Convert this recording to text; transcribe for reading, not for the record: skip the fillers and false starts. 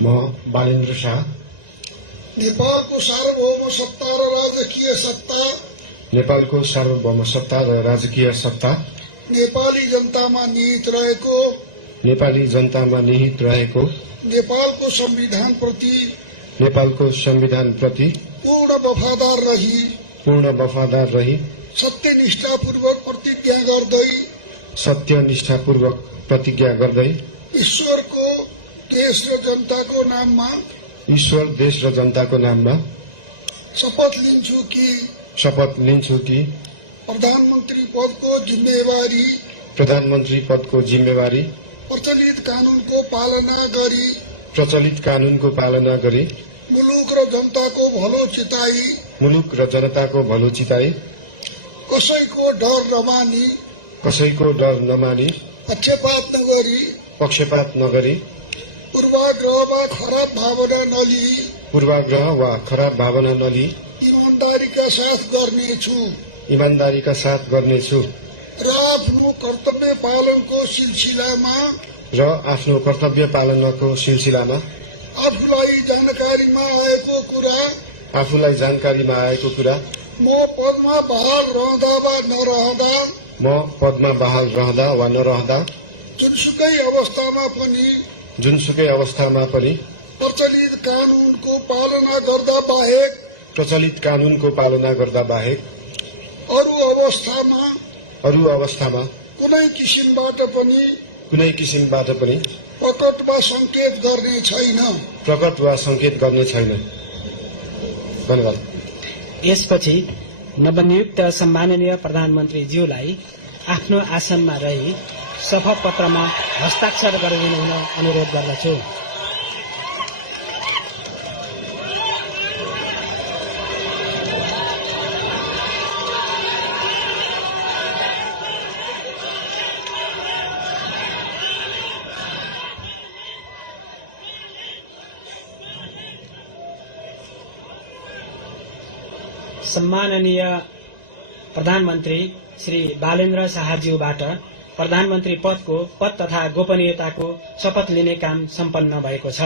म बालेन्द्र शाह नेपालको सार्वभौम सत्ता र राजकीय सत्ता नेपाली जनतामा निहित रहेको नेपालको संविधान प्रति पूर्ण वफादार रही सत्यनिष्ठापूर्वक प्रतिज्ञा गर्दै ईश्वर देश र जनताको नाममा शपथ लिन्छु कि प्रधानमन्त्री पदको जिम्मेवारी प्रचलित कानूनको पालना गरी मुलुक र जनताको भलो चिताई कसैको डर नमानी पक्षपात नगरी पूर्वाग्रह वा खराब भावना नलिई ईमानदारीका साथ गर्नेछु र आफ्नो कर्तव्य पालनको सिलसिलामा आफूलाई जानकारीमा आएको कुरा म पदमा बहाल रहँदा वा नरहँदा जुनसुकै अवस्थामा पनि प्रचलित कानूनको पालना गर्दा बाहेक अरू अवस्थामा कुनै किसिमबाट पनि प्रकट वा संकेत गर्ने छैन। धन्यवाद। यसपछि नवनियुक्त सम्माननीय प्रधानमन्त्रीज्यूलाई आफ्नो आसनमा रही शपथ पत्रमा हस्ताक्षर गरिदिनु हुन अनुरोध गर्दछु। सम्माननीय प्रधानमन्त्री श्री बालेन्द्र शाहज्यूबाट प्रधानमन्त्री पद तथा गोपनीयताको शपथ लिने काम सम्पन्न भएको छ।